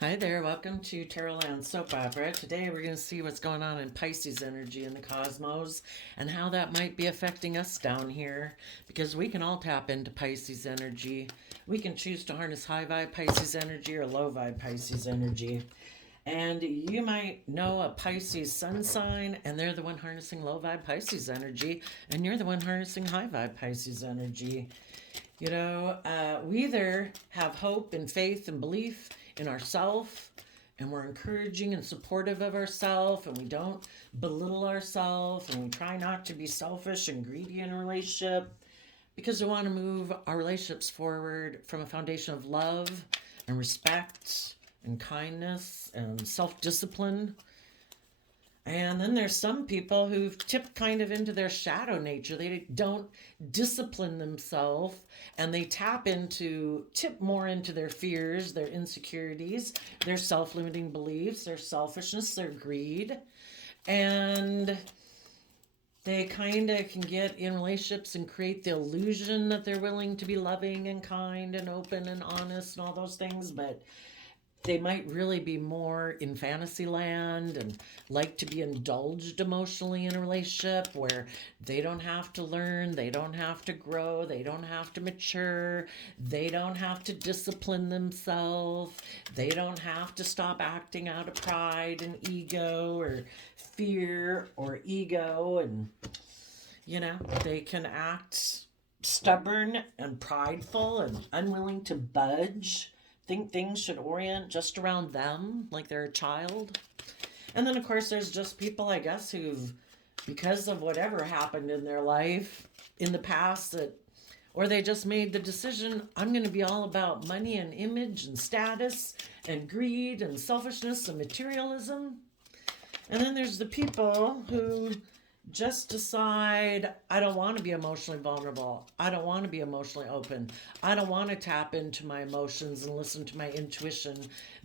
Hi there, welcome to Terrorland Soap Opera. Today we're going to see what's going on in Pisces energy in the cosmos and how that might be affecting us down here because we can all tap into Pisces energy. We can choose to harness high vibe Pisces energy or low vibe Pisces energy. And you might know a Pisces sun sign, and they're the one harnessing low vibe Pisces energy, and you're the one harnessing high vibe Pisces energy. We either have hope and faith and belief in ourself, and we're encouraging and supportive of ourselves, and we don't belittle ourselves, and we try not to be selfish and greedy in a relationship because we want to move our relationships forward from a foundation of love and respect and kindness and self discipline. And then there's some people who've tipped kind of into their shadow nature. They don't discipline themselves and they tip more into their fears, their insecurities, their self limiting beliefs, their selfishness, their greed. And they kind of can get in relationships and create the illusion that they're willing to be loving and kind and open and honest and all those things, but they might really be more in fantasy land and like to be indulged emotionally in a relationship where they don't have to learn, they don't have to grow, they don't have to mature, they don't have to discipline themselves, they don't have to stop acting out of pride and ego or fear or ego. And they can act stubborn and prideful and unwilling to budge, think things should orient just around them, like they're a child. And then, of course, there's just people, I guess, who've, because of whatever happened in their life in the past, or they just made the decision, I'm going to be all about money and image and status and greed and selfishness and materialism. And then there's the people who just decide, I don't want to be emotionally vulnerable. I don't want to be emotionally open. I don't want to tap into my emotions and listen to my intuition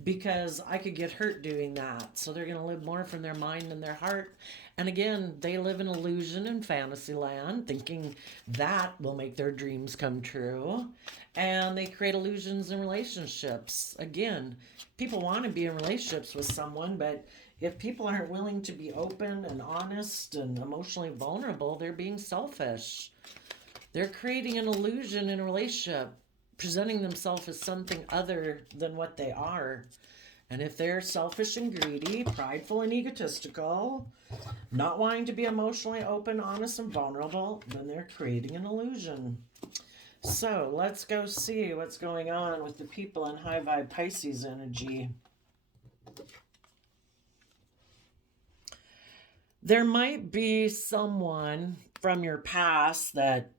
because I could get hurt doing that. So they're going to live more from their mind and their heart. And again, they live in illusion and fantasy land, thinking that will make their dreams come true. And they create illusions in relationships. Again, people want to be in relationships with someone, but if people aren't willing to be open and honest and emotionally vulnerable, they're being selfish. They're creating an illusion in a relationship, presenting themselves as something other than what they are. And if they're selfish and greedy, prideful and egotistical, not wanting to be emotionally open, honest, and vulnerable, then they're creating an illusion. So let's go see what's going on with the people in high vibe Pisces energy. There might be someone from your past that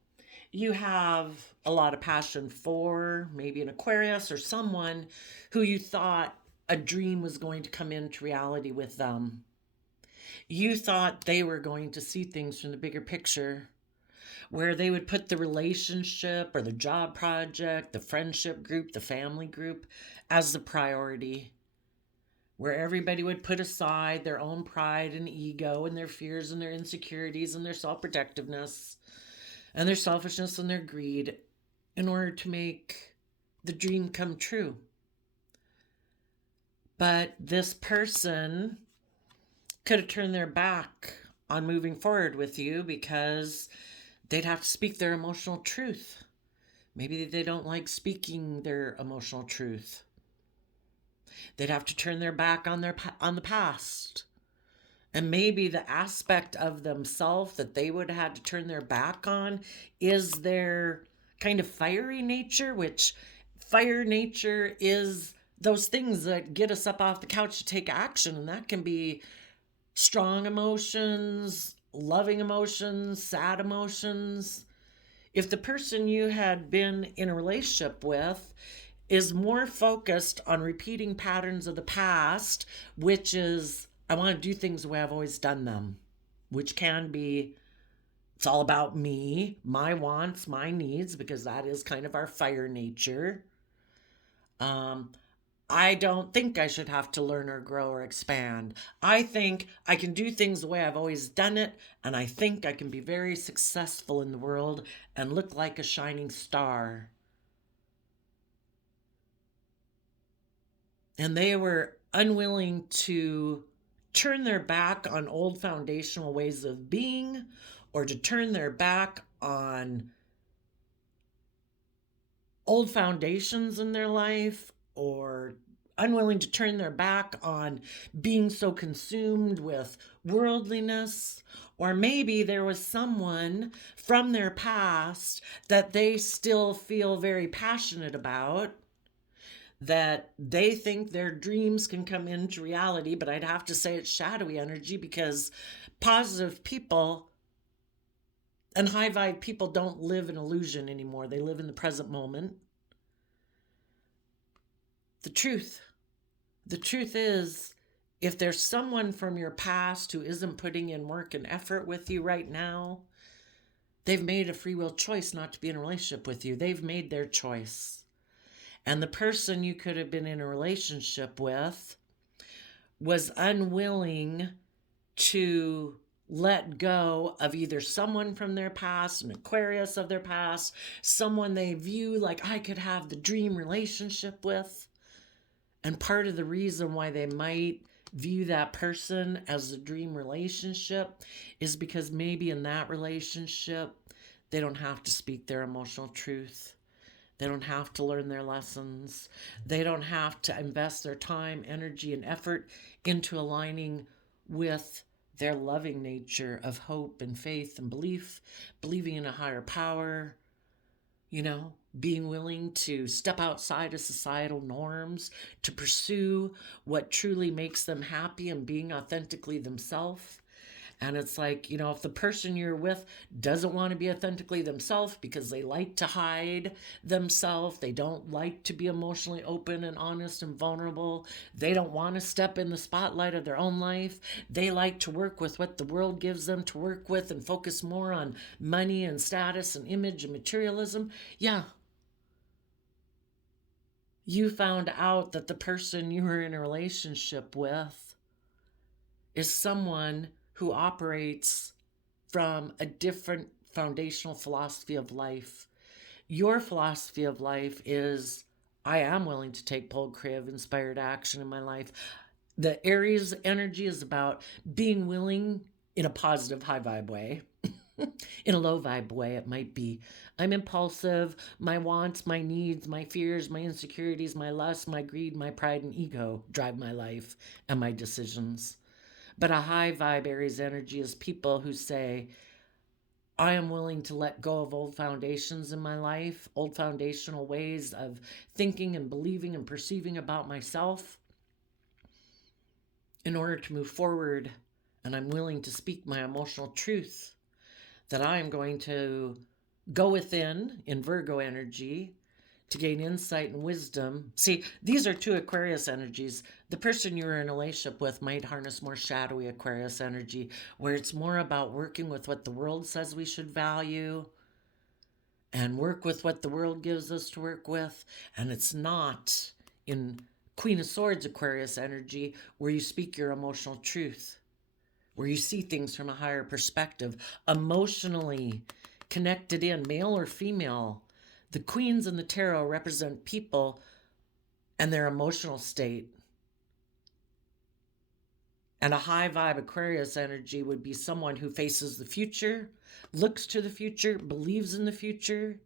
you have a lot of passion for, maybe an Aquarius or someone who you thought a dream was going to come into reality with them. You thought they were going to see things from the bigger picture, where they would put the relationship or the job project, the friendship group, the family group as the priority, where everybody would put aside their own pride and ego and their fears and their insecurities and their self protectiveness and their selfishness and their greed in order to make the dream come true. But this person could have turned their back on moving forward with you because they'd have to speak their emotional truth. Maybe they don't like speaking their emotional truth. They'd have to turn their back on the past. And maybe the aspect of themselves that they would have had to turn their back on is their kind of fiery nature, which fire nature is those things that get us up off the couch to take action. And that can be strong emotions, loving emotions, sad emotions. If the person you had been in a relationship with is more focused on repeating patterns of the past, which is, I want to do things the way I've always done them, which can be, it's all about me, my wants, my needs, because that is kind of our fire nature. Um, I don't think I should have to learn or grow or expand. I think I can do things the way I've always done it, and I think I can be very successful in the world and look like a shining star. and they were unwilling to turn their back on old foundational ways of being, or to turn their back on old foundations in their life, or unwilling to turn their back on being so consumed with worldliness. Or maybe there was someone from their past that they still feel very passionate about, that they think their dreams can come into reality. But I'd have to say it's shadowy energy, because positive people and high vibe people don't live in illusion anymore. They live in the present moment. The truth is, if there's someone from your past who isn't putting in work and effort with you right now, they've made a free will choice not to be in a relationship with you. They've made their choice. And the person you could have been in a relationship with was unwilling to let go of either someone from their past, an Aquarius of their past, someone they view like I could have the dream relationship with. And part of the reason why they might view that person as a dream relationship is because maybe in that relationship, they don't have to speak their emotional truth. They don't have to learn their lessons. They don't have to invest their time, energy, and effort into aligning with their loving nature of hope and faith and belief, believing in a higher power, being willing to step outside of societal norms to pursue what truly makes them happy and being authentically themselves. And it's like, if the person you're with doesn't want to be authentically themselves because they like to hide themselves, they don't like to be emotionally open and honest and vulnerable, they don't want to step in the spotlight of their own life, they like to work with what the world gives them to work with and focus more on money and status and image and materialism, yeah, you found out that the person you were in a relationship with is someone who operates from a different foundational philosophy of life. Your philosophy of life is, I am willing to take bold, creative, inspired action in my life. The Aries energy is about being willing in a positive, high vibe way. In a low vibe way, it might be, I'm impulsive, my wants, my needs, my fears, my insecurities, my lust, my greed, my pride, and ego drive my life and my decisions. But a high vibe Aries energy is people who say, I am willing to let go of old foundations in my life, old foundational ways of thinking and believing and perceiving about myself in order to move forward. And I'm willing to speak my emotional truth, that I am going to go within in Virgo energy to gain insight and wisdom. See, these are two Aquarius energies. The person you're in a relationship with might harness more shadowy Aquarius energy, where it's more about working with what the world says we should value and work with what the world gives us to work with. And it's not in Queen of Swords Aquarius energy, where you speak your emotional truth, where you see things from a higher perspective, emotionally connected in, male or female. The queens in the tarot represent people and their emotional state. And a high vibe Aquarius energy would be someone who faces the future, looks to the future, believes in the future,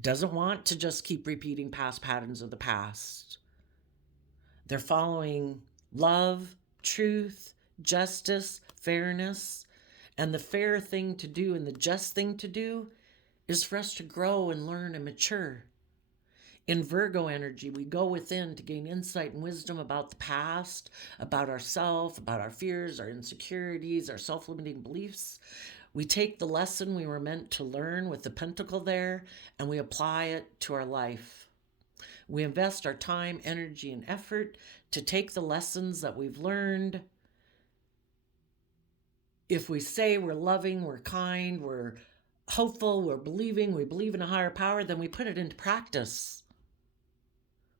doesn't want to just keep repeating past patterns of the past. They're following love, truth, justice, fairness. And the fair thing to do and the just thing to do is for us to grow and learn and mature. In Virgo energy, we go within to gain insight and wisdom about the past, about ourselves, about our fears, our insecurities, our self-limiting beliefs. We take the lesson we were meant to learn with the pentacle there, and we apply it to our life. We invest our time, energy, and effort to take the lessons that we've learned. If we say we're loving, we're kind, we're hopeful, we're believing, we believe in a higher power, then we put it into practice.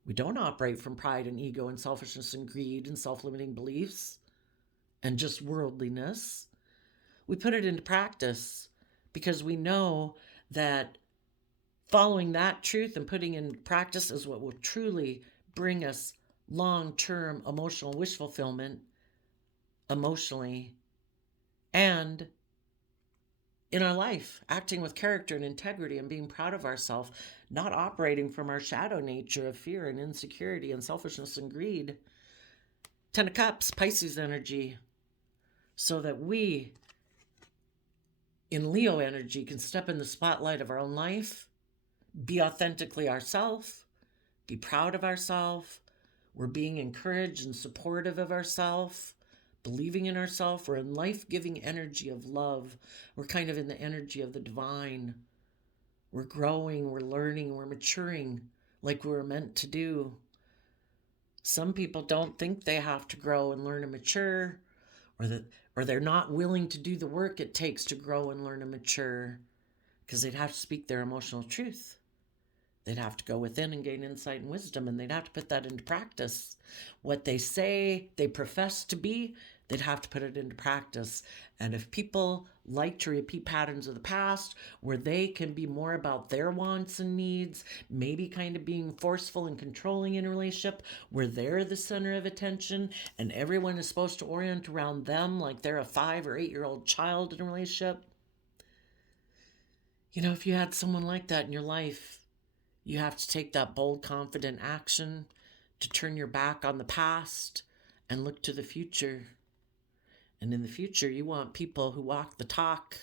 We don't operate from pride and ego and selfishness and greed and self-limiting beliefs and just worldliness. We put it into practice because we know that following that truth and putting in practice is what will truly bring us long-term emotional wish fulfillment emotionally and in our life, acting with character and integrity and being proud of ourselves, not operating from our shadow nature of fear and insecurity and selfishness and greed. 10 of Cups, Pisces energy, so that we, in Leo energy, can step in the spotlight of our own life, be authentically ourselves, be proud of ourselves. We're being encouraged and supportive of ourselves, believing in ourselves. We're in life-giving energy of love. We're kind of in the energy of the divine. We're growing, we're learning, we're maturing like we're meant to do. Some people don't think they have to grow and learn and mature, or they're not willing to do the work it takes to grow and learn and mature because they'd have to speak their emotional truth. They'd have to go within and gain insight and wisdom, and they'd have to put that into practice. What they say they profess to be, they'd have to put it into practice. And if people like to repeat patterns of the past where they can be more about their wants and needs, maybe kind of being forceful and controlling in a relationship where they're the center of attention and everyone is supposed to orient around them like they're a 5 or 8-year-old child in a relationship. You know, if you had someone like that in your life, you have to take that bold, confident action to turn your back on the past and look to the future. And in the future, you want people who walk the talk,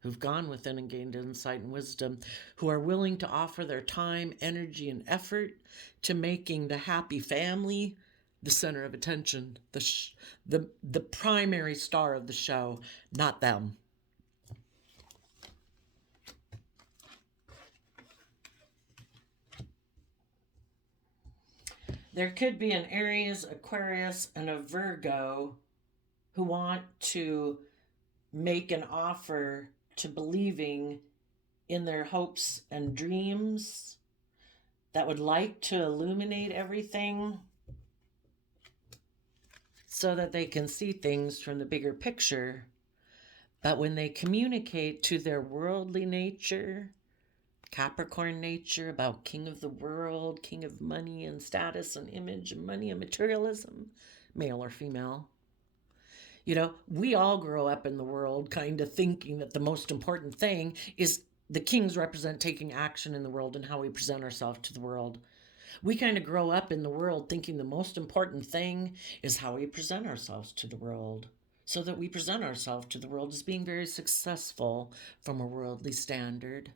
who've gone within and gained insight and wisdom, who are willing to offer their time, energy, and effort to making the happy family the center of attention, the primary star of the show, not them. There could be an Aries, Aquarius, and a Virgo who want to make an offer to believing in their hopes and dreams, that would like to illuminate everything so that they can see things from the bigger picture. But when they communicate to their worldly nature, Capricorn nature, about king of the world, king of money and status and image and money and materialism, male or female. You know, we all grow up in the world kind of thinking that the most important thing is the kings represent taking action in the world and how we present ourselves to the world. We kind of grow up in the world thinking the most important thing is how we present ourselves to the world, so that we present ourselves to the world as being very successful from a worldly standard,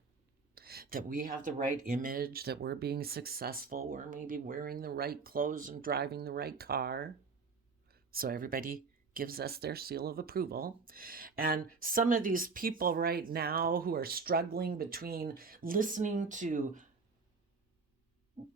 that we have the right image, that we're being successful, we're maybe wearing the right clothes and driving the right car. So everybody gives us their seal of approval. And some of these people right now who are struggling between listening to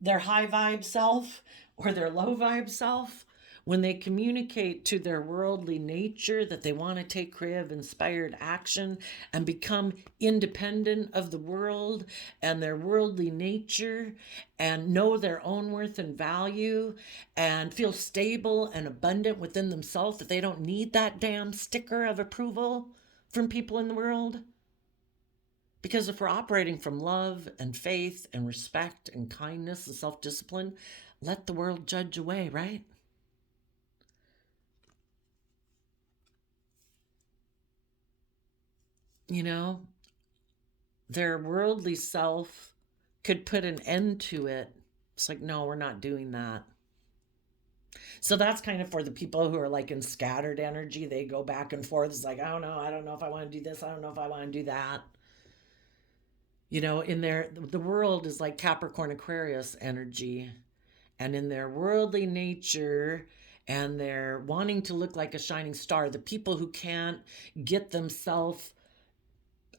their high vibe self or their low vibe self, when they communicate to their worldly nature that they want to take creative, inspired action and become independent of the world and their worldly nature and know their own worth and value and feel stable and abundant within themselves, that they don't need that damn sticker of approval from people in the world. Because if we're operating from love and faith and respect and kindness and self-discipline, let the world judge away, right? You know, their worldly self could put an end to it. It's like, no, we're not doing that. So that's kind of for the people who are like in scattered energy. They go back and forth. It's like, I don't know if I want to do this. I don't know if I want to do that. You know, in the world is like Capricorn Aquarius energy. And in their worldly nature and their wanting to look like a shining star, the people who can't get themselves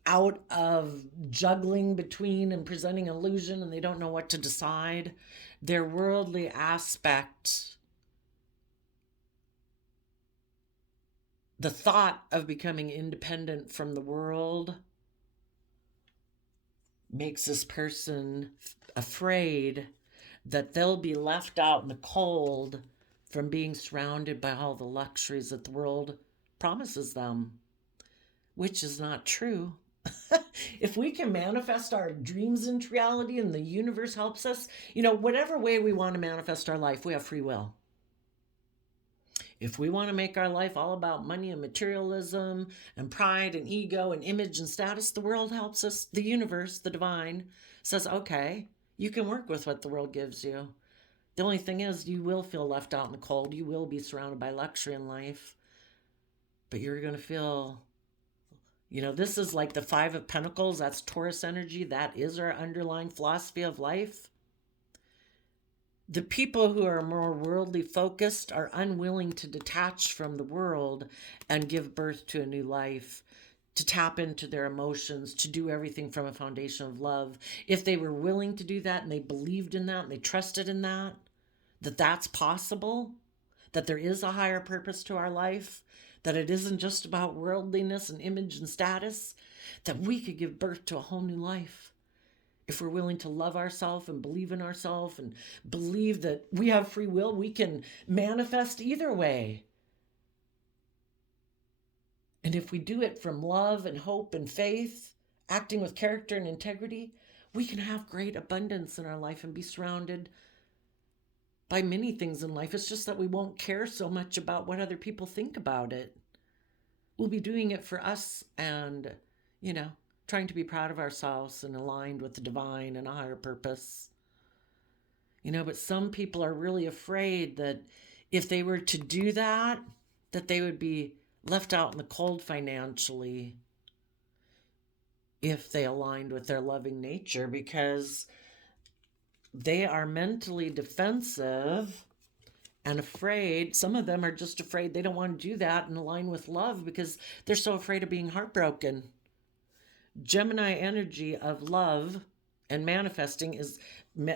out of juggling between and presenting illusion and they don't know what to decide, their worldly aspect, the thought of becoming independent from the world, makes this person afraid that they'll be left out in the cold from being surrounded by all the luxuries that the world promises them, which is not true. If we can manifest our dreams into reality and the universe helps us, whatever way we want to manifest our life, we have free will. If we want to make our life all about money and materialism and pride and ego and image and status, the world helps us. The universe, the divine, says, okay, you can work with what the world gives you. The only thing is, you will feel left out in the cold. You will be surrounded by luxury in life. But you're going to feel, this is like the Five of Pentacles. That's Taurus energy. That is our underlying philosophy of life. The people who are more worldly focused are unwilling to detach from the world and give birth to a new life, to tap into their emotions, to do everything from a foundation of love. If they were willing to do that and they believed in that and they trusted in that that's possible, that there is a higher purpose to our life, that it isn't just about worldliness and image and status, that we could give birth to a whole new life. If we're willing to love ourselves and believe in ourselves and believe that we have free will, we can manifest either way. And if we do it from love and hope and faith, acting with character and integrity, we can have great abundance in our life and be surrounded by many things in life. It's just that we won't care so much about what other people think about it. We'll be doing it for us and, trying to be proud of ourselves and aligned with the divine and a higher purpose. But some people are really afraid that if they were to do that they would be left out in the cold financially if they aligned with their loving nature, because they are mentally defensive and afraid. Some of them are just afraid. They don't want to do that and align with love because they're so afraid of being heartbroken. Gemini energy of love and manifesting is,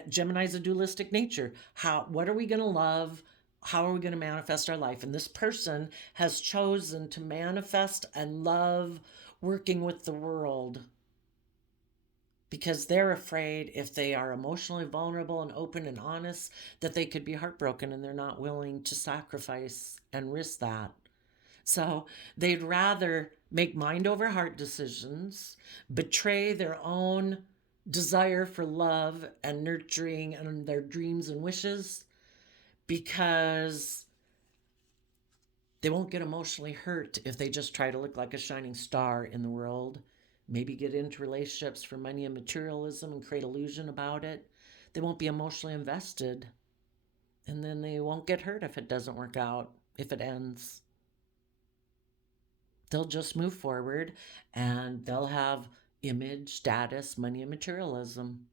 Gemini's a dualistic nature. What are we going to love? How are we going to manifest our life? And this person has chosen to manifest and love working with the world because they're afraid if they are emotionally vulnerable and open and honest that they could be heartbroken, and they're not willing to sacrifice and risk that. So they'd rather make mind over heart decisions, betray their own desire for love and nurturing and their dreams and wishes, because they won't get emotionally hurt if they just try to look like a shining star in the world. Maybe get into relationships for money and materialism and create illusion about it. They won't be emotionally invested. And then they won't get hurt if it doesn't work out, if it ends. They'll just move forward and they'll have image, status, money, and materialism.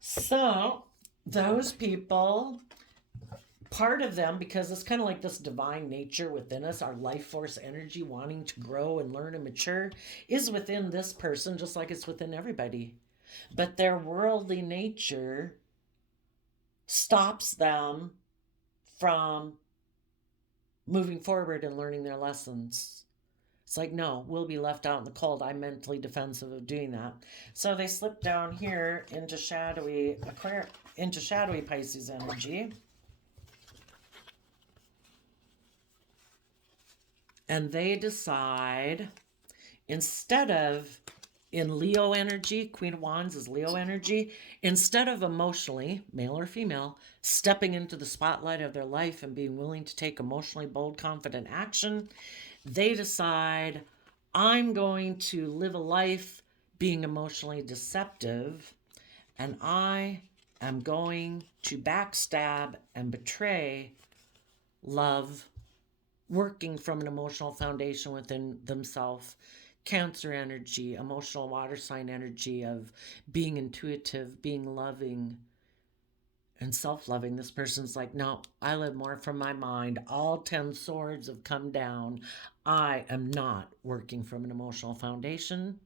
So those people, part of them, because it's kind of like this divine nature within us, our life force energy wanting to grow and learn and mature, is within this person just like it's within everybody. But their worldly nature stops them from moving forward and learning their lessons. It's like, no, we'll be left out in the cold. I'm mentally defensive of doing that. So they slip down here into shadowy Pisces energy. And they decide, instead of in Leo energy, Queen of Wands is Leo energy, instead of emotionally, male or female, stepping into the spotlight of their life and being willing to take emotionally bold, confident action, they decide, I'm going to live a life being emotionally deceptive, and I am going to backstab and betray love, working from an emotional foundation within themselves. Cancer energy, emotional water sign energy of being intuitive, being loving, and self-loving. This person's like, no, I live more from my mind. All 10 swords have come down. I am not working from an emotional foundation.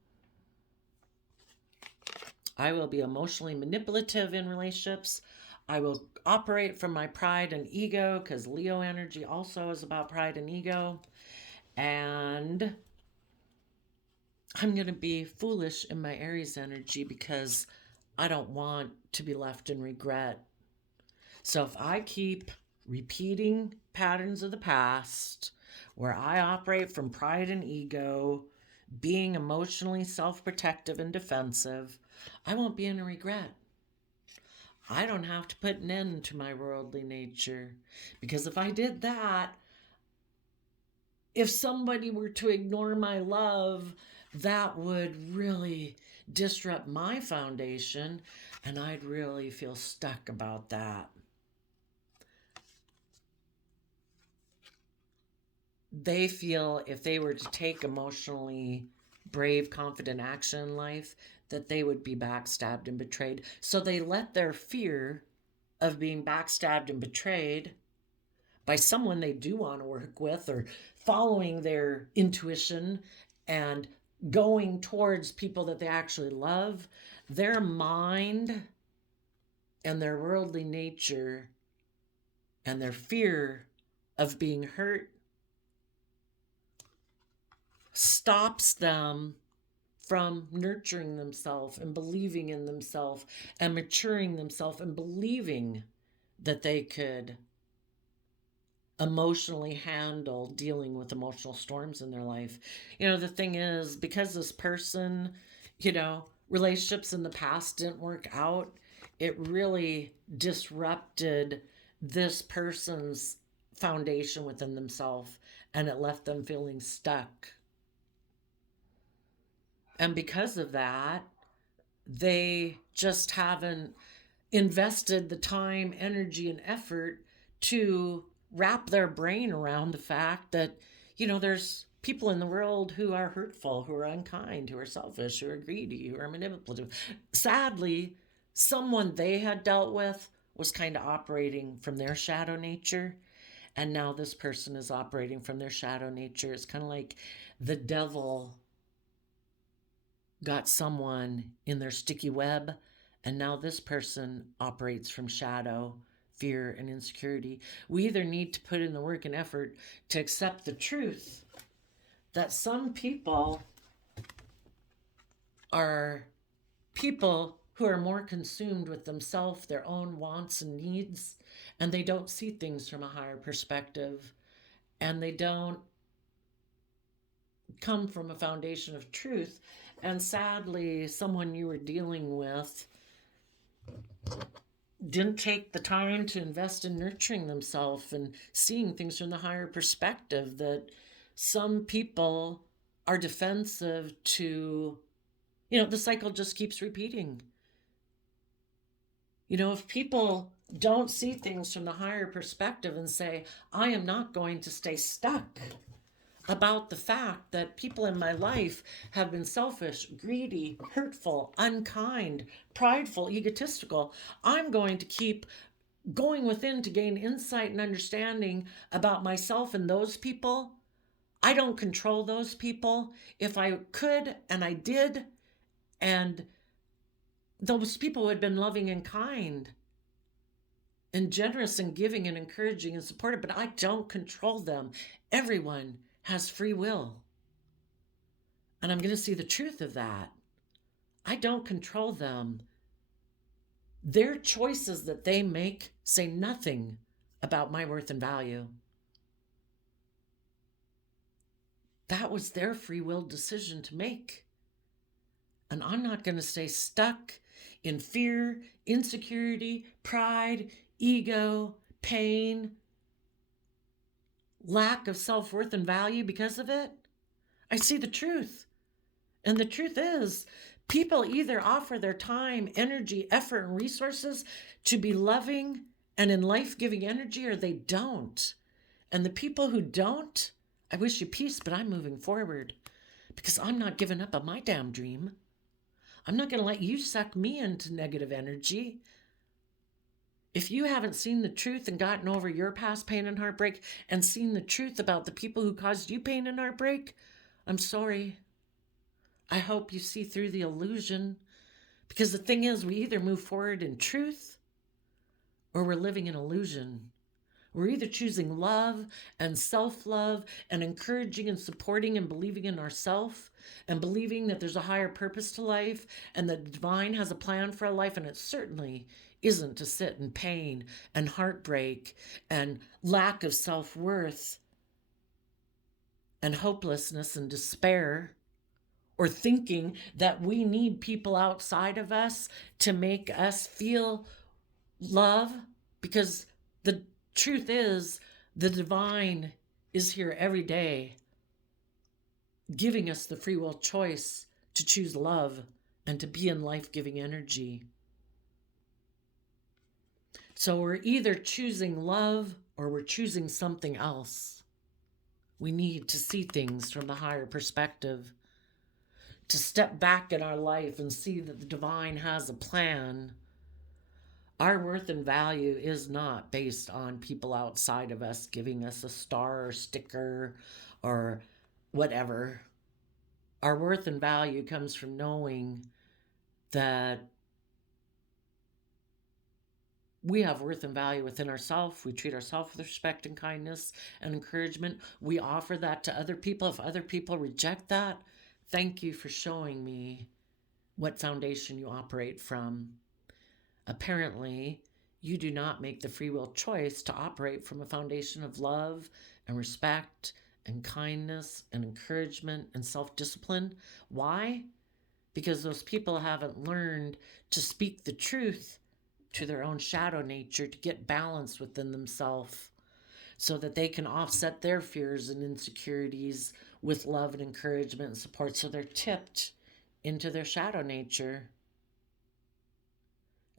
I will be emotionally manipulative in relationships. I will operate from my pride and ego, because Leo energy also is about pride and ego. And I'm going to be foolish in my Aries energy because I don't want to be left in regret. So if I keep repeating patterns of the past where I operate from pride and ego, being emotionally self-protective and defensive, I won't be in a regret. I don't have to put an end to my worldly nature. Because if I did that, if somebody were to ignore my love, that would really disrupt my foundation, and I'd really feel stuck about that. They feel if they were to take emotionally brave, confident action in life, that they would be backstabbed and betrayed. So they let their fear of being backstabbed and betrayed by someone they do want to work with, or following their intuition and going towards people that they actually love, their mind and their worldly nature and their fear of being hurt stops them from nurturing themselves and believing in themselves and maturing themselves and believing that they could emotionally handle dealing with emotional storms in their life. The thing is, because this person, relationships in the past didn't work out, it really disrupted this person's foundation within themselves, and it left them feeling stuck. And because of that, they just haven't invested the time, energy, and effort to wrap their brain around the fact that, there's people in the world who are hurtful, who are unkind, who are selfish, who are greedy, who are manipulative. Sadly, someone they had dealt with was kind of operating from their shadow nature. And now this person is operating from their shadow nature. It's kind of like the devil got someone in their sticky web, and now this person operates from shadow, fear, and insecurity. We either need to put in the work and effort to accept the truth that some people are people who are more consumed with themselves, their own wants and needs, and they don't see things from a higher perspective, and they don't come from a foundation of truth. And sadly, someone you were dealing with didn't take the time to invest in nurturing themselves and seeing things from the higher perspective, that some people are defensive to, the cycle just keeps repeating. If people don't see things from the higher perspective and say, I am not going to stay stuck about the fact that people in my life have been selfish, greedy, hurtful, unkind, prideful, egotistical, I'm going to keep going within to gain insight and understanding about myself and those people. I don't control those people. If I could, and I did, and those people who had been loving and kind and generous and giving and encouraging and supportive, but I don't control them. Everyone has free will. And I'm going to see the truth of that. I don't control them. Their choices that they make say nothing about my worth and value. That was their free will decision to make. And I'm not going to stay stuck in fear, insecurity, pride, ego, pain, lack of self-worth and value because of it. I see the truth. And the truth is, people either offer their time, energy, effort, and resources to be loving and in life-giving energy, or they don't. And the people who don't, I wish you peace, but I'm moving forward because I'm not giving up on my damn dream. I'm not going to let you suck me into negative energy. If you haven't seen the truth and gotten over your past pain and heartbreak and seen the truth about the people who caused you pain and heartbreak, I'm sorry. I hope you see through the illusion, because the thing is, we either move forward in truth or we're living in illusion. We're either choosing love and self-love and encouraging and supporting and believing in ourselves and believing that there's a higher purpose to life and the divine has a plan for our life, and it certainly isn't to sit in pain and heartbreak and lack of self-worth and hopelessness and despair. or thinking that we need people outside of us to make us feel love, because the truth is the divine is here every day giving us the free will choice to choose love and to be in life-giving energy. So we're either choosing love or we're choosing something else. We need to see things from a higher perspective, to step back in our life and see that the divine has a plan. Our worth and value is not based on people outside of us giving us a star or sticker or whatever. Our worth and value comes from knowing that we have worth and value within ourselves. We treat ourselves with respect and kindness and encouragement. We offer that to other people. If other people reject that, thank you for showing me what foundation you operate from. Apparently, you do not make the free will choice to operate from a foundation of love and respect and kindness and encouragement and self-discipline. Why? Because those people haven't learned to speak the truth to their own shadow nature, to get balance within themselves so that they can offset their fears and insecurities with love and encouragement and support. So they're tipped into their shadow nature.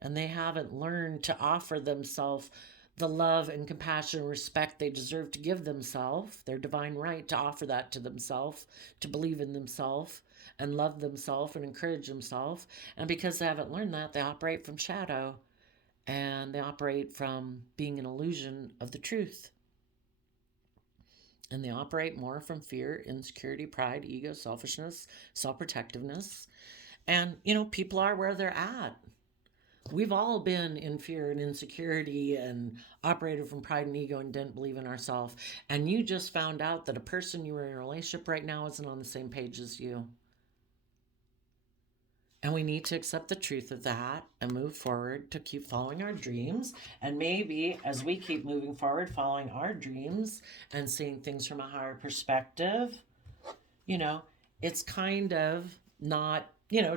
And they haven't learned to offer themselves the love and compassion and respect they deserve to give themselves, their divine right to offer that to themselves, to believe in themselves and love themselves and encourage themselves. And because they haven't learned that, they operate from shadow and they operate from being an illusion of the truth. And they operate more from fear, insecurity, pride, ego, selfishness, self-protectiveness. And, people are where they're at. We've all been in fear and insecurity and operated from pride and ego and didn't believe in ourselves. And you just found out that a person you were in a relationship right now isn't on the same page as you. And we need to accept the truth of that and move forward to keep following our dreams. And maybe as we keep moving forward, following our dreams and seeing things from a higher perspective, it's kind of not,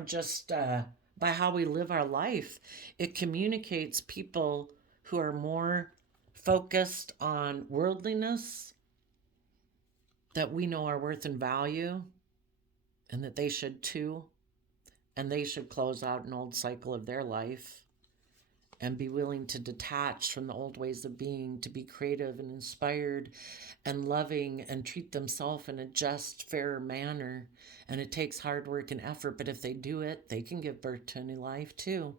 just by how we live our life. It communicates people who are more focused on worldliness, that we know our worth and value, and that they should too. And they should close out an old cycle of their life and be willing to detach from the old ways of being, to be creative and inspired and loving and treat themselves in a just, fair manner. And it takes hard work and effort, but if they do it, they can give birth to a new life too.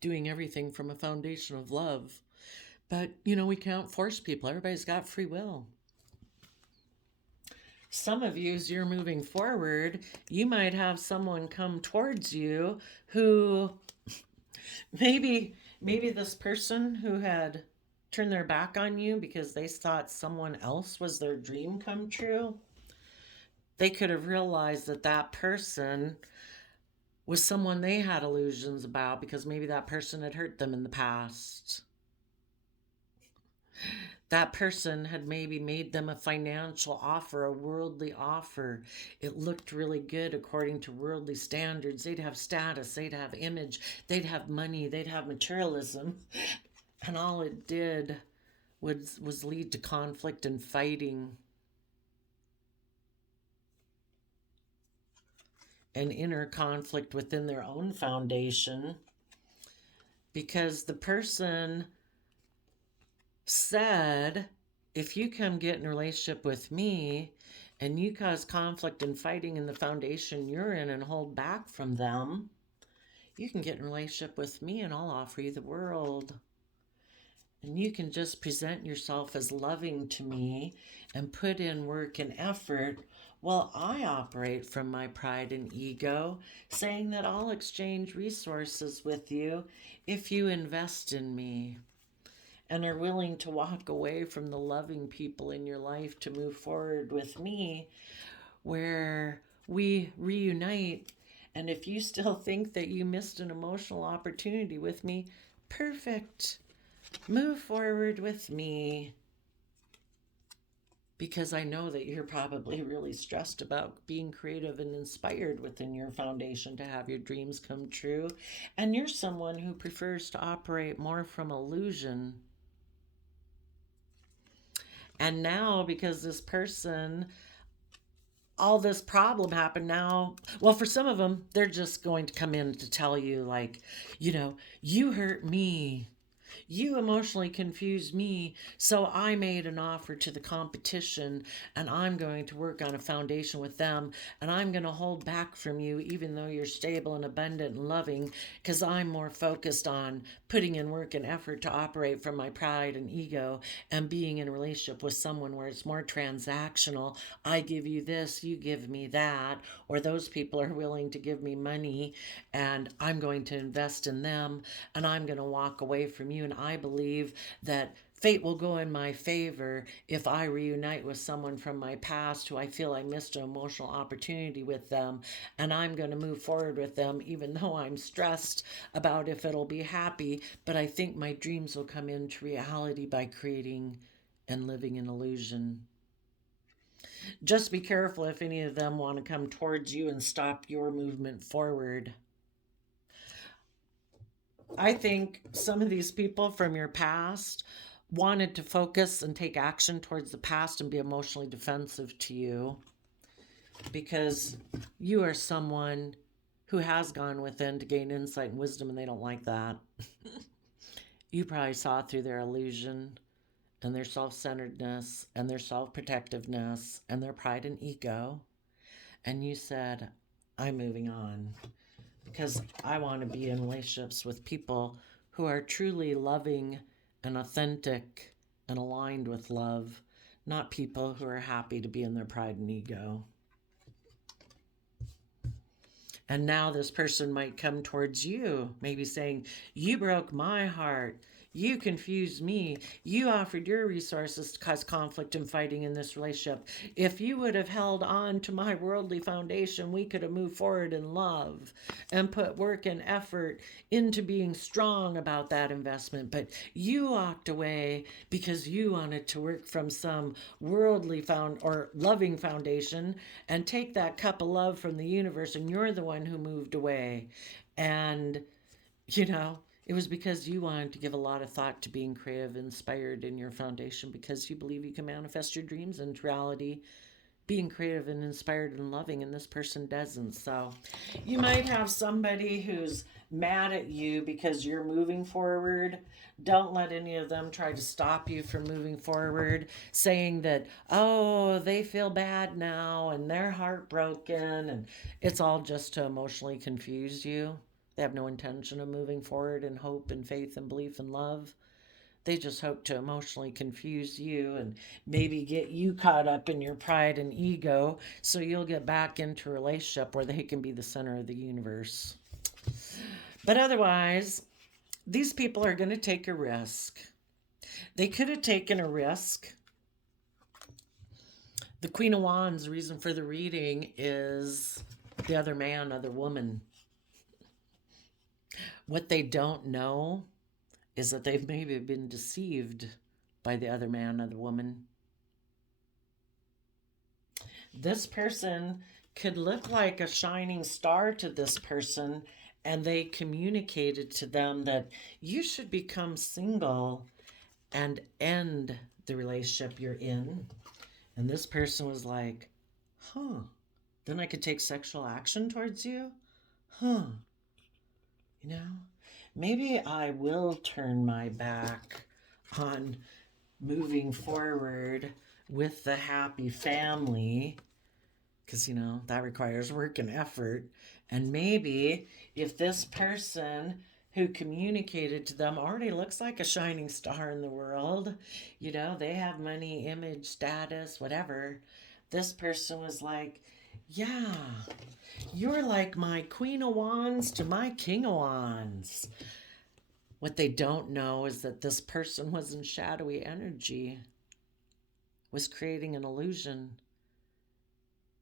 Doing everything from a foundation of love. But, we can't force people. Everybody's got free will. Some of you, as you're moving forward, you might have someone come towards you who maybe this person who had turned their back on you because they thought someone else was their dream come true. They could have realized that that person was someone they had illusions about because maybe that person had hurt them in the past. That person had maybe made them a financial offer, a worldly offer. It looked really good according to worldly standards. They'd have status, they'd have image, they'd have money, they'd have materialism. And all it did was lead to conflict and fighting and inner conflict within their own foundation, because the person said, if you come get in a relationship with me and you cause conflict and fighting in the foundation you're in and hold back from them, you can get in a relationship with me and I'll offer you the world. And you can just present yourself as loving to me and put in work and effort while I operate from my pride and ego, saying that I'll exchange resources with you if you invest in me and are willing to walk away from the loving people in your life to move forward with me, where we reunite. And if you still think that you missed an emotional opportunity with me, perfect. Move forward with me. because I know that you're probably really stressed about being creative and inspired within your foundation to have your dreams come true. And you're someone who prefers to operate more from illusion. And now, because this person, all this problem happened now, well, for some of them, they're just going to come in to tell you, like, you hurt me. You emotionally confused me, so I made an offer to the competition, and I'm going to work on a foundation with them, and I'm going to hold back from you, even though you're stable and abundant and loving, because I'm more focused on putting in work and effort to operate from my pride and ego and being in a relationship with someone where it's more transactional. I give you this, you give me that, or those people are willing to give me money, and I'm going to invest in them, and I'm going to walk away from you. And I believe that fate will go in my favor if I reunite with someone from my past who I feel I missed an emotional opportunity with them. And I'm going to move forward with them, even though I'm stressed about if it'll be happy. But I think my dreams will come into reality by creating and living an illusion. Just be careful if any of them want to come towards you and stop your movement forward. I think some of these people from your past wanted to focus and take action towards the past and be emotionally defensive to you because you are someone who has gone within to gain insight and wisdom, and they don't like that. You probably saw through their illusion and their self centeredness and their self protectiveness and their pride and ego. And you said, I'm moving on because I want to be in relationships with people who are truly loving and authentic and aligned with love, not people who are happy to be in their pride and ego. And now this person might come towards you, maybe saying, you broke my heart. You confused me. You offered your resources to cause conflict and fighting in this relationship. If you would have held on to my worldly foundation, we could have moved forward in love and put work and effort into being strong about that investment. But you walked away because you wanted to work from some worldly found or loving foundation and take that cup of love from the universe, and you're the one who moved away. And it was because you wanted to give a lot of thought to being creative, inspired in your foundation, because you believe you can manifest your dreams into reality, being creative and inspired and loving, and this person doesn't. So you might have somebody who's mad at you because you're moving forward. Don't let any of them try to stop you from moving forward, saying that, oh, they feel bad now and they're heartbroken, and it's all just to emotionally confuse you. They have no intention of moving forward in hope and faith and belief and love. They just hope to emotionally confuse you and maybe get you caught up in your pride and ego so you'll get back into a relationship where they can be the center of the universe. But otherwise, these people are going to take a risk. They could have taken a risk. The Queen of Wands, reason for the reading is the other man, other woman. What they don't know is that they've maybe been deceived by the other man, other woman. This person could look like a shining star to this person, and they communicated to them that you should become single and end the relationship you're in. And this person was like, then I could take sexual action towards you? Maybe I will turn my back on moving forward with the happy family, because that requires work and effort. And maybe if this person who communicated to them already looks like a shining star in the world, they have money, image, status, whatever, this person was like, yeah, you're like my Queen of Wands to my King of Wands. What they don't know is that this person was in shadowy energy, was creating an illusion.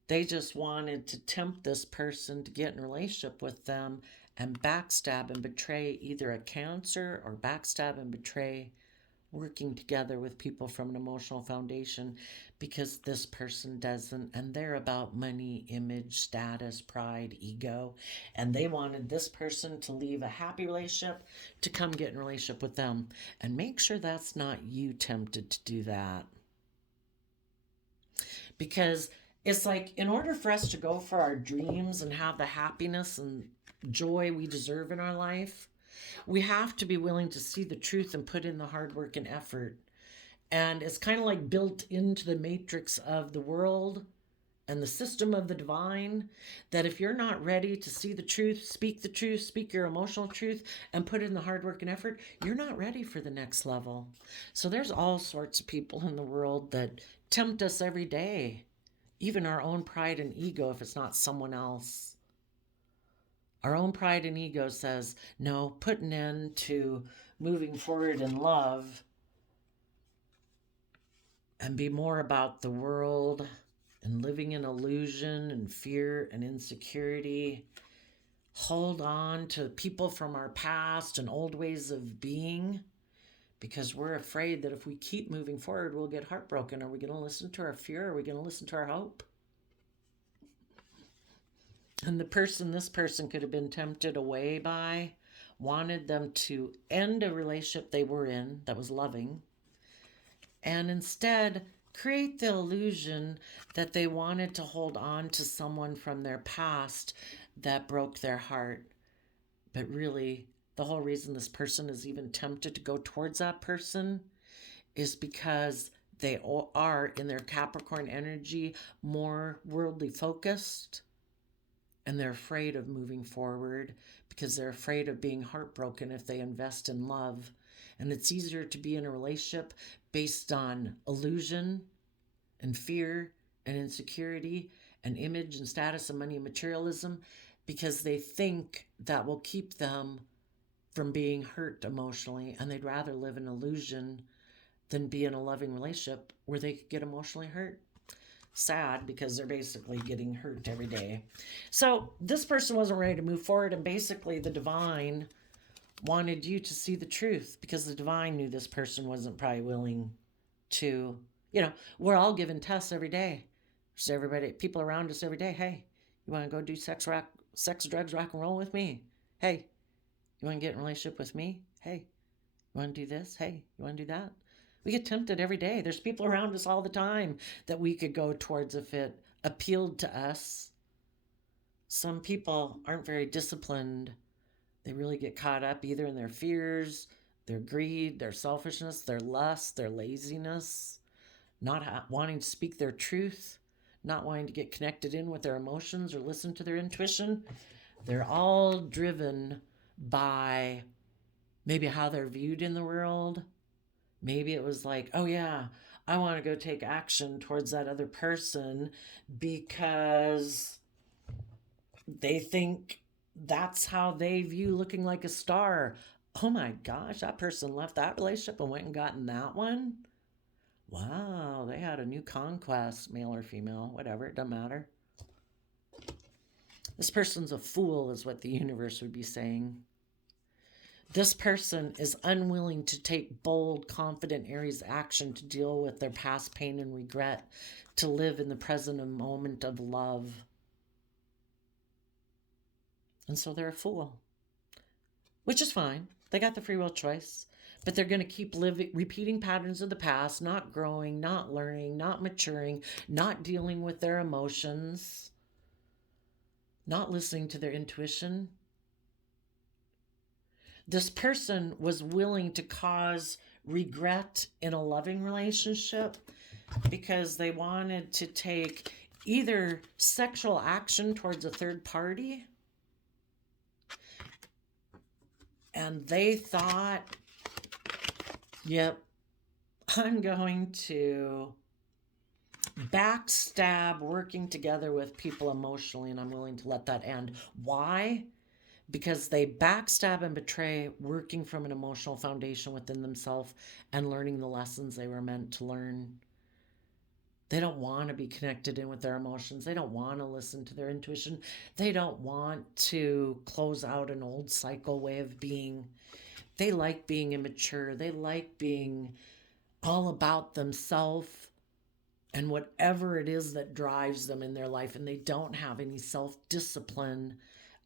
They just wanted to tempt this person to get in a relationship with them and backstab and betray either a Cancer or backstab and betray working together with people from an emotional foundation because this person doesn't, and they're about money, image, status, pride, ego, and they wanted this person to leave a happy relationship to come get in a relationship with them. And make sure that's not you tempted to do that. Because it's like, in order for us to go for our dreams and have the happiness and joy we deserve in our life, we have to be willing to see the truth and put in the hard work and effort. And it's kind of like built into the matrix of the world and the system of the divine, that if you're not ready to see the truth, speak your emotional truth, and put in the hard work and effort, you're not ready for the next level. So there's all sorts of people in the world that tempt us every day, even our own pride and ego, if it's not someone else. Our own pride and ego says, no, put an end to moving forward in love and be more about the world and living in illusion and fear and insecurity. Hold on to people from our past and old ways of being, because we're afraid that if we keep moving forward, we'll get heartbroken. Are we going to listen to our fear? Are we going to listen to our hope? And this person could have been tempted away by, wanted them to end a relationship they were in that was loving, and instead create the illusion that they wanted to hold on to someone from their past that broke their heart. But really, the whole reason this person is even tempted to go towards that person is because they are, in their Capricorn energy, more worldly focused. And they're afraid of moving forward because they're afraid of being heartbroken if they invest in love. And it's easier to be in a relationship based on illusion and fear and insecurity and image and status and money and materialism, because they think that will keep them from being hurt emotionally, and they'd rather live in illusion than be in a loving relationship where they could get emotionally hurt. Sad, because they're basically getting hurt every day. So this person wasn't ready to move forward, and basically the divine wanted you to see the truth, because the divine knew this person wasn't probably willing to, we're all given tests every day. So everybody, people around us every day, hey, you want to go do sex, drugs, rock and roll with me? Hey, you want to get in a relationship with me? Hey, you want to do this? Hey, you want to do that? We get tempted every day. There's people around us all the time that we could go towards if it appealed to us. Some people aren't very disciplined. They really get caught up either in their fears, their greed, their selfishness, their lust, their laziness, not wanting to speak their truth, not wanting to get connected in with their emotions or listen to their intuition. They're all driven by maybe how they're viewed in the world. Maybe it was like, oh yeah, I want to go take action towards that other person because they think that's how they view looking like a star. Oh my gosh, that person left that relationship and went and gotten that one. Wow, they had a new conquest, male or female, whatever, it doesn't matter. This person's a fool, is what the universe would be saying. This person is unwilling to take bold, confident Aries action to deal with their past pain and regret, to live in the present moment of love. And so they're a fool, which is fine. They got the free will choice, but they're going to keep repeating patterns of the past, not growing, not learning, not maturing, not dealing with their emotions, not listening to their intuition. This person was willing to cause regret in a loving relationship because they wanted to take either sexual action towards a third party, and they thought, yep, I'm going to backstab working together with people emotionally, and I'm willing to let that end. Why? Because they backstab and betray working from an emotional foundation within themselves and learning the lessons they were meant to learn. They don't want to be connected in with their emotions. They don't want to listen to their intuition. They don't want to close out an old cycle way of being. They like being immature. They like being all about themselves and whatever it is that drives them in their life. And they don't have any self discipline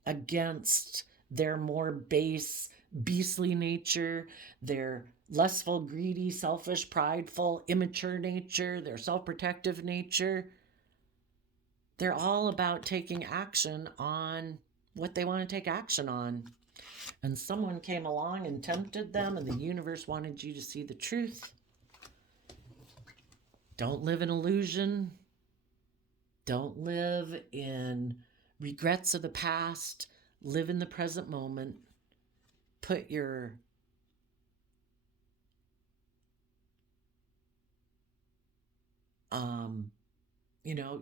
against their more base, beastly nature, their lustful, greedy, selfish, prideful, immature nature, their self protective nature. They're all about taking action on what they want to take action on. And someone came along and tempted them, and the universe wanted you to see the truth. Don't live in illusion. Don't live in regrets of the past. Live in the present moment. Put your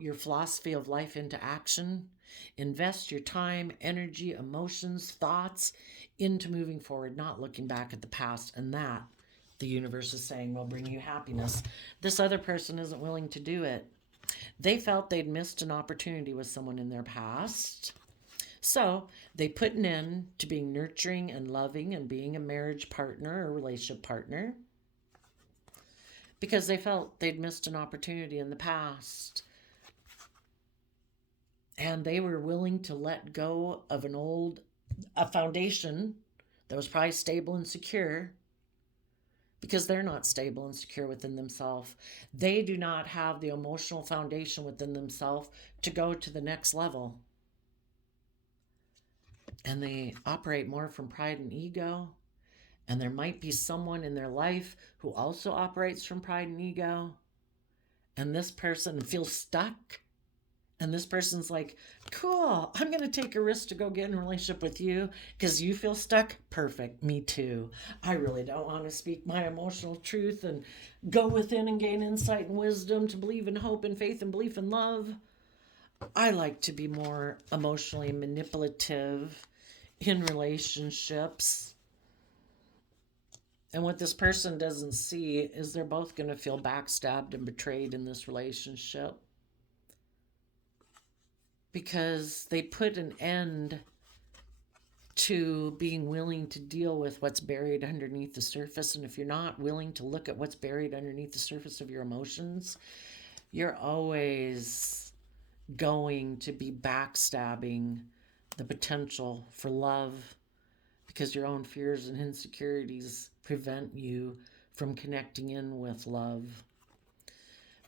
your philosophy of life into action. Invest your time, energy, emotions, thoughts into moving forward, not looking back at the past. And that, the universe is saying, will bring you happiness. This other person isn't willing to do it. They felt they'd missed an opportunity with someone in their past. So they put an end to being nurturing and loving and being a marriage partner or relationship partner because they felt they'd missed an opportunity in the past. And they were willing to let go of a foundation that was probably stable and secure because they're not stable and secure within themselves. They do not have the emotional foundation within themselves to go to the next level. And they operate more from pride and ego. And there might be someone in their life who also operates from pride and ego. And this person feels stuck. And this person's like, cool, I'm going to take a risk to go get in a relationship with you because you feel stuck. Perfect. Me too. I really don't want to speak my emotional truth and go within and gain insight and wisdom to believe in hope and faith and belief in love. I like to be more emotionally manipulative in relationships. And what this person doesn't see is they're both going to feel backstabbed and betrayed in this relationship because they put an end to being willing to deal with what's buried underneath the surface. And if you're not willing to look at what's buried underneath the surface of your emotions, you're always going to be backstabbing the potential for love because your own fears and insecurities prevent you from connecting in with love.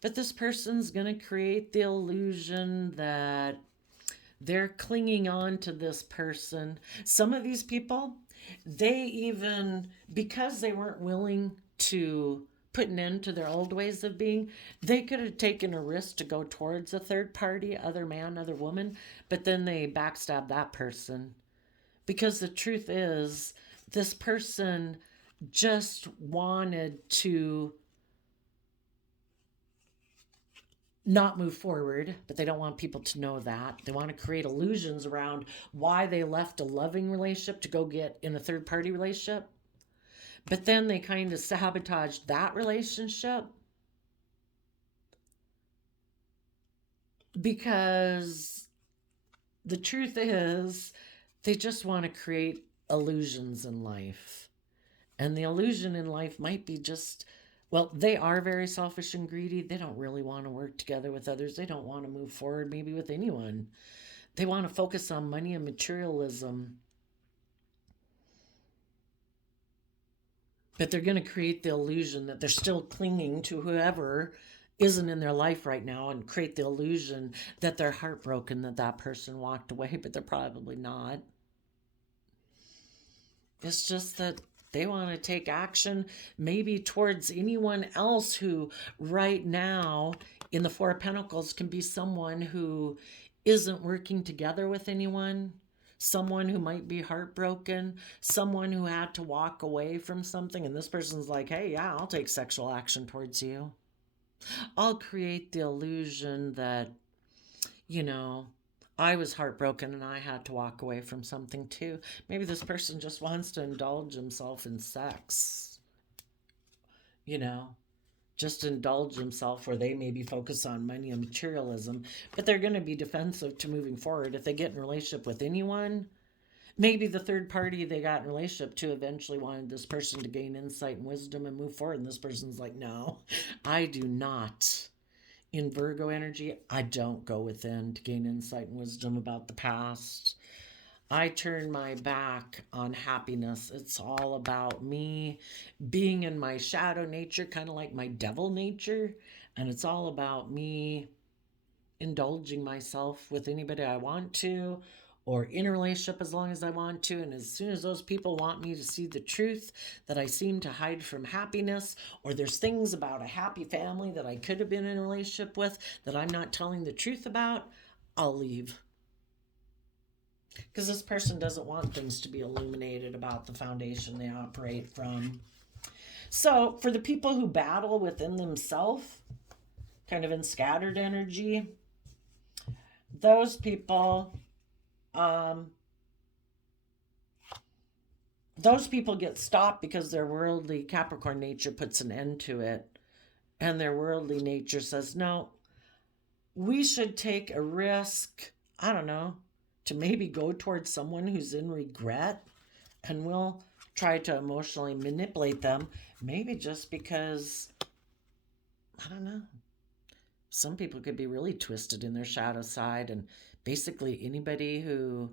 But this person's going to create the illusion that they're clinging on to this person. Some of these people, they even, because they weren't willing to put an end to their old ways of being, they could have taken a risk to go towards a third party, other man, other woman, but then they backstabbed that person. Because the truth is, this person just wanted to not move forward, but they don't want people to know that. They want to create illusions around why they left a loving relationship to go get in a third party relationship. But then they kind of sabotaged that relationship because the truth is they just want to create illusions in life. And the illusion in life might be just, well, they are very selfish and greedy. They don't really want to work together with others. They don't want to move forward maybe with anyone. They want to focus on money and materialism. But they're going to create the illusion that they're still clinging to whoever isn't in their life right now and create the illusion that they're heartbroken that that person walked away, but they're probably not. It's just that they want to take action maybe towards anyone else who right now in the Four of Pentacles can be someone who isn't working together with anyone, someone who might be heartbroken, someone who had to walk away from something. And this person's like, hey, yeah, I'll take sexual action towards you. I'll create the illusion that, I was heartbroken and I had to walk away from something too. Maybe this person just wants to indulge himself in sex. Just indulge himself where they maybe focus on money and materialism, but they're going to be defensive to moving forward. If they get in a relationship with anyone, Maybe the third party they got in a relationship to eventually wanted this person to gain insight and wisdom and move forward. And this person's like, no, I do not. In Virgo energy, I don't go within to gain insight and wisdom about the past. I turn my back on happiness. It's all about me being in my shadow nature, kind of like my devil nature. And it's all about me indulging myself with anybody I want to, or in a relationship as long as I want to. And as soon as those people want me to see the truth that I seem to hide from happiness, or there's things about a happy family that I could have been in a relationship with that I'm not telling the truth about, I'll leave. Because this person doesn't want things to be illuminated about the foundation they operate from. So, for the people who battle within themselves, kind of in scattered energy, those people, um, those people get stopped because their worldly Capricorn nature puts an end to it. And their worldly nature says, no, we should take a risk, I don't know, to maybe go towards someone who's in regret, and we'll try to emotionally manipulate them, maybe just because, I don't know, some people could be really twisted in their shadow side, and basically anybody who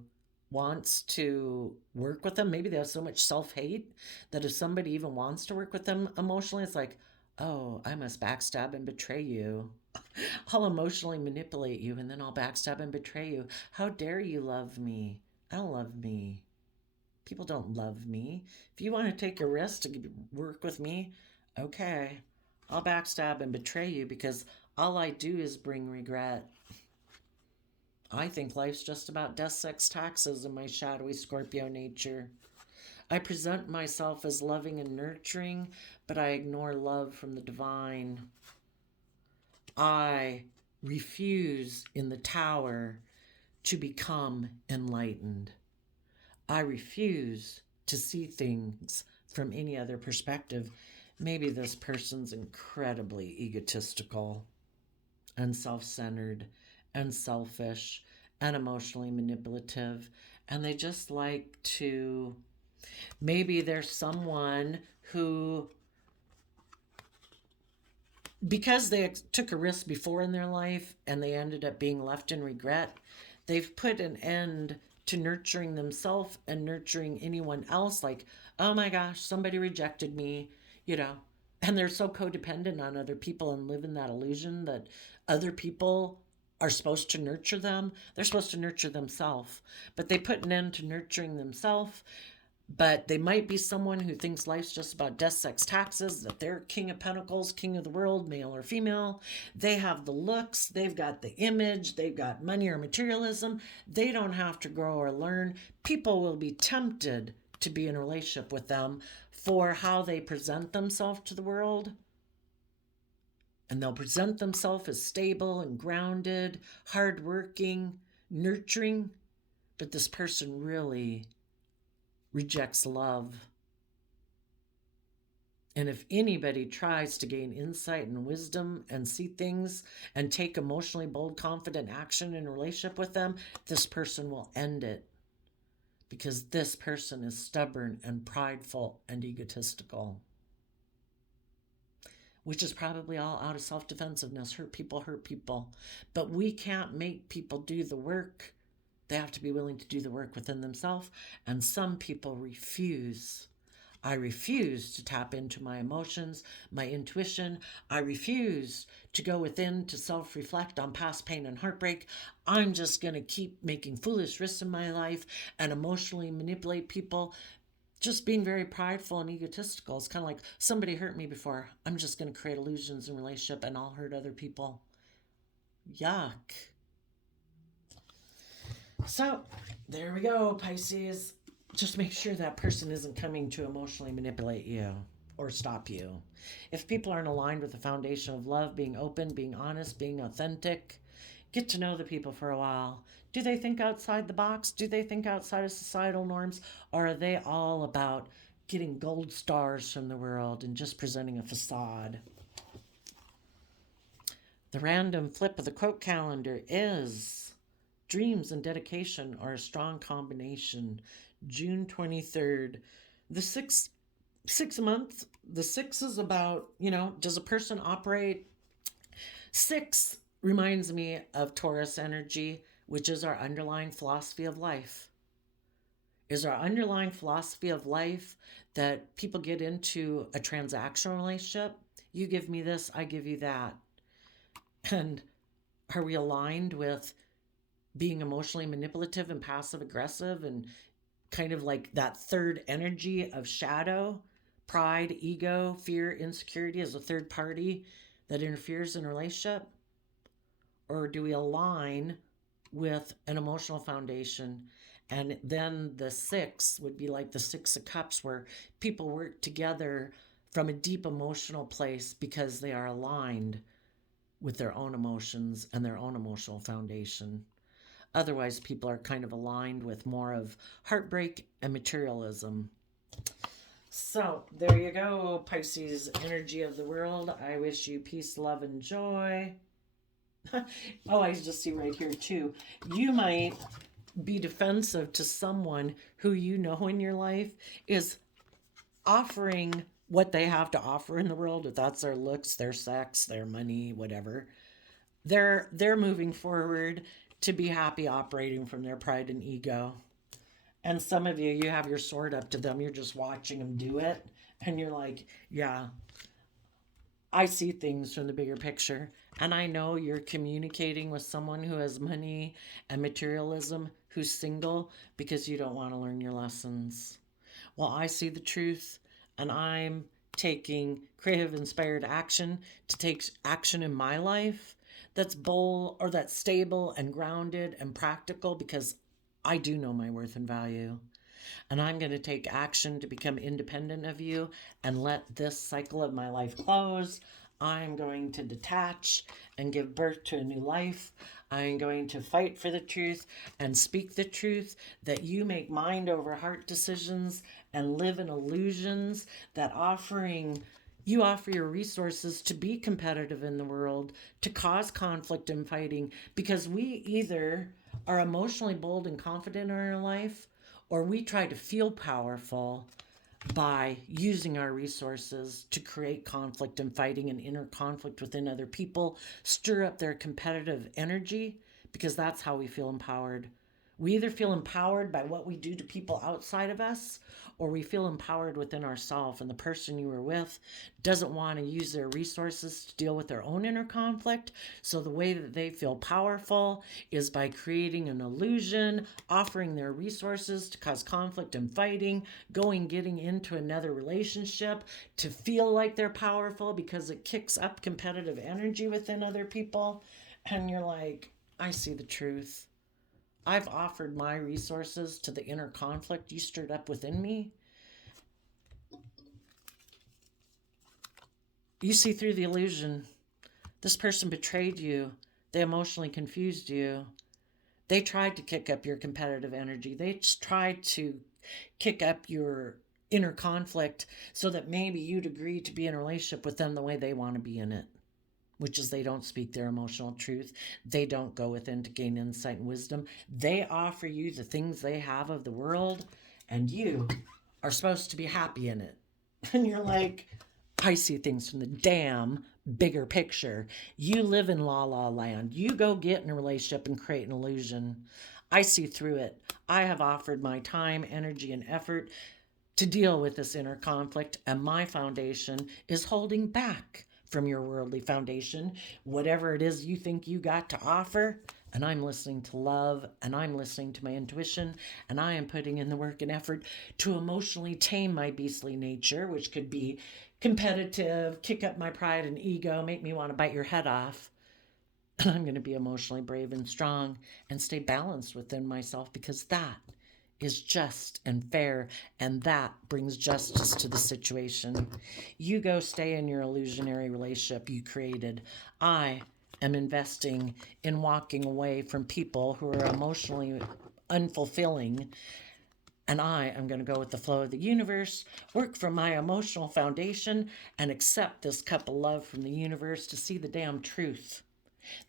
wants to work with them, maybe they have so much self-hate that if somebody even wants to work with them emotionally, it's like, oh, I must backstab and betray you. I'll emotionally manipulate you and then I'll backstab and betray you. How dare you love me? I don't love me. People don't love me. If you want to take a risk to work with me, okay, I'll backstab and betray you because all I do is bring regret. I think life's just about death, sex, taxes, and my shadowy Scorpio nature. I present myself as loving and nurturing, but I ignore love from the divine. I refuse in the tower to become enlightened. I refuse to see things from any other perspective. Maybe this person's incredibly egotistical and self-centered and selfish and emotionally manipulative, and they just like to, maybe there's someone who, because they took a risk before in their life and they ended up being left in regret, they've put an end to nurturing themselves and nurturing anyone else. Like, oh my gosh, somebody rejected me, you know. And they're so codependent on other people and live in that illusion that other people are supposed to nurture them. They're supposed to nurture themselves. But they put an end to nurturing themselves. But they might be someone who thinks life's just about death, sex, taxes, that they're king of pentacles, king of the world, male or female. They have the looks, they've got the image, they've got money or materialism. They don't have to grow or learn. People will be tempted to be in a relationship with them for how they present themselves to the world. And they'll present themselves as stable and grounded, hardworking, nurturing. But this person really rejects love. And if anybody tries to gain insight and wisdom and see things and take emotionally bold, confident action in a relationship with them, this person will end it. Because this person is stubborn and prideful and egotistical. Which is probably all out of self-defensiveness. Hurt people. But we can't make people do the work. They have to be willing to do the work within themselves. And some people refuse. I refuse to tap into my emotions, my intuition. I refuse to go within to self-reflect on past pain and heartbreak. I'm just going to keep making foolish risks in my life and emotionally manipulate people. Just being very prideful and egotistical. It's kind of like, somebody hurt me before. I'm just going to create illusions in relationship and I'll hurt other people. Yuck. So, there we go, Pisces. Just make sure that person isn't coming to emotionally manipulate you or stop you. If people aren't aligned with the foundation of love, being open, being honest, being authentic, get to know the people for a while. Do they think outside the box? Do they think outside of societal norms? Or are they all about getting gold stars from the world and just presenting a facade? The random flip of the quote calendar is: dreams and dedication are a strong combination. June 23rd. The 6 months, the 6 is about, does a person operate? 6 reminds me of Taurus energy, which is our underlying philosophy of life. Is our underlying philosophy of life that people get into a transactional relationship? You give me this, I give you that. And are we aligned with being emotionally manipulative and passive aggressive and kind of like that third energy of shadow, pride, ego, fear, insecurity as a third party that interferes in a relationship? Or do we align with an emotional foundation? And then the 6 would be like the 6 of Cups, where people work together from a deep emotional place because they are aligned with their own emotions and their own emotional foundation. Otherwise, people are kind of aligned with more of heartbreak and materialism. So, there you go, Pisces energy of the world. I wish you peace, love, and joy. Oh, I just see right here, too. You might be defensive to someone who you know in your life is offering what they have to offer in the world, if that's their looks, their sex, their money, whatever. They're moving forward to be happy operating from their pride and ego. And some of you have your sword up to them. You're just watching them do it. And you're like, yeah, I see things from the bigger picture. And I know you're communicating with someone who has money and materialism, who's single, because you don't want to learn your lessons. Well, I see the truth, and I'm taking creative inspired action to take action in my life that's bold or that's stable and grounded and practical, because I do know my worth and value. And I'm going to take action to become independent of you and let this cycle of my life close. I'm going to detach and give birth to a new life. I'm going to fight for the truth and speak the truth, that you make mind over heart decisions and live in illusions, that you offer your resources to be competitive in the world, to cause conflict and fighting, because we either are emotionally bold and confident in our life, or we try to feel powerful by using our resources to create conflict and fighting and inner conflict within other people, stir up their competitive energy, because that's how we feel empowered. We either feel empowered by what we do to people outside of us, or we feel empowered within ourselves, and the person you were with doesn't want to use their resources to deal with their own inner conflict. So the way that they feel powerful is by creating an illusion, offering their resources to cause conflict and fighting, getting into another relationship to feel like they're powerful, because it kicks up competitive energy within other people. And you're like, I see the truth. I've offered my resources to the inner conflict you stirred up within me. You see through the illusion. This person betrayed you. They emotionally confused you. They tried to kick up your competitive energy. They tried to kick up your inner conflict so that maybe you'd agree to be in a relationship with them the way they want to be in it, which is they don't speak their emotional truth. They don't go within to gain insight and wisdom. They offer you the things they have of the world, and you are supposed to be happy in it. And you're like, I see things from the damn bigger picture. You live in la la land. You go get in a relationship and create an illusion. I see through it. I have offered my time, energy, and effort to deal with this inner conflict, and my foundation is holding back from your worldly foundation, whatever it is you think you got to offer. And I'm listening to love, and I'm listening to my intuition, and I am putting in the work and effort to emotionally tame my beastly nature, which could be competitive, kick up my pride and ego, make me want to bite your head off. And I'm going to be emotionally brave and strong and stay balanced within myself, because that is just and fair, and that brings justice to the situation. You go stay in your illusionary relationship you created. I am investing in walking away from people who are emotionally unfulfilling, and I am going to go with the flow of the universe, work from my emotional foundation, and accept this cup of love from the universe to see the damn truth.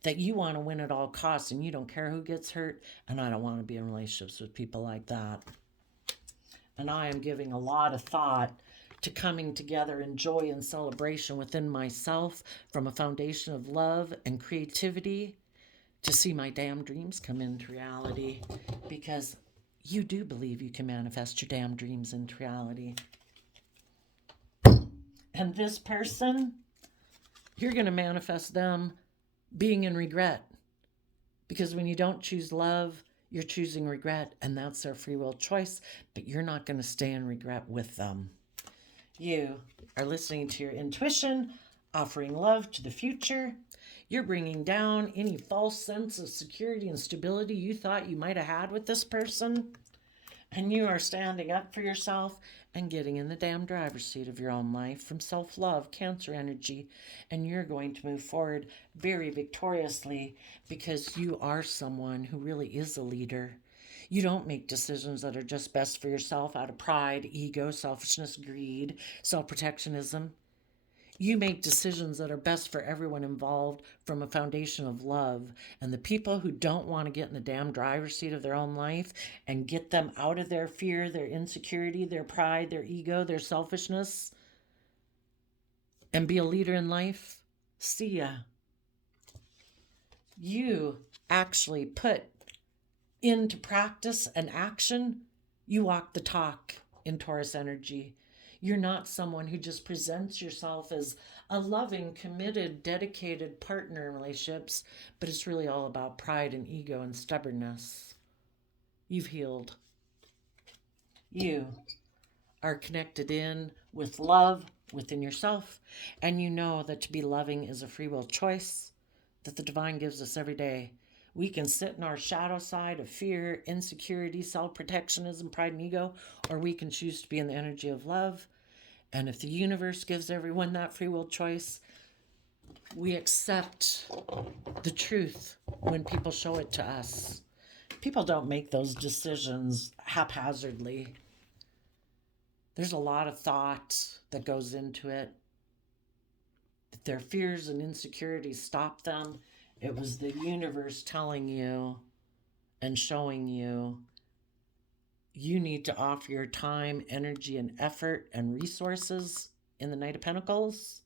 That you want to win at all costs and you don't care who gets hurt, and I don't want to be in relationships with people like that. And I am giving a lot of thought to coming together in joy and celebration within myself from a foundation of love and creativity to see my damn dreams come into reality, because you do believe you can manifest your damn dreams into reality. And this person, you're going to manifest them being in regret, because when you don't choose love, you're choosing regret, and that's their free will choice, but you're not going to stay in regret with them. You are listening to your intuition, offering love to the future. You're bringing down any false sense of security and stability you thought you might have had with this person. And you are standing up for yourself and getting in the damn driver's seat of your own life from self-love, Cancer energy. And you're going to move forward very victoriously, because you are someone who really is a leader. You don't make decisions that are just best for yourself out of pride, ego, selfishness, greed, self-protectionism. You make decisions that are best for everyone involved from a foundation of love. And the people who don't want to get in the damn driver's seat of their own life and get them out of their fear, their insecurity, their pride, their ego, their selfishness, and be a leader in life, see ya. You actually put into practice and action, you walk the talk in Taurus energy. You're not someone who just presents yourself as a loving, committed, dedicated partner in relationships, but it's really all about pride and ego and stubbornness. You've healed. You are connected in with love within yourself, and you know that to be loving is a free will choice that the divine gives us every day. We can sit in our shadow side of fear, insecurity, self-protectionism, pride, and ego, or we can choose to be in the energy of love. And if the universe gives everyone that free will choice, we accept the truth when people show it to us. People don't make those decisions haphazardly. There's a lot of thought that goes into it. If their fears and insecurities stop them, it was the universe telling you and showing you you need to offer your time, energy, and effort and resources in the Knight of Pentacles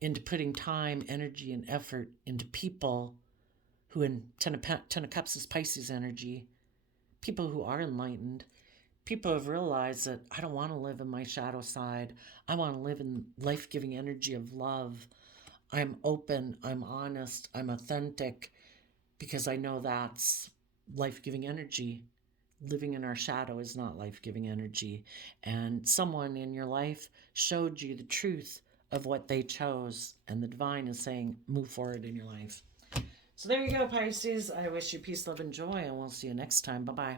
into putting time, energy, and effort into people who, in Ten of Cups is Pisces energy, people who are enlightened, people who have realized that I don't want to live in my shadow side. I want to live in life-giving energy of love. I'm open, I'm honest, I'm authentic, because I know that's life-giving energy. Living in our shadow is not life-giving energy. And someone in your life showed you the truth of what they chose, and the divine is saying, move forward in your life. So there you go, Pisces. I wish you peace, love, and joy, and we'll see you next time. Bye-bye.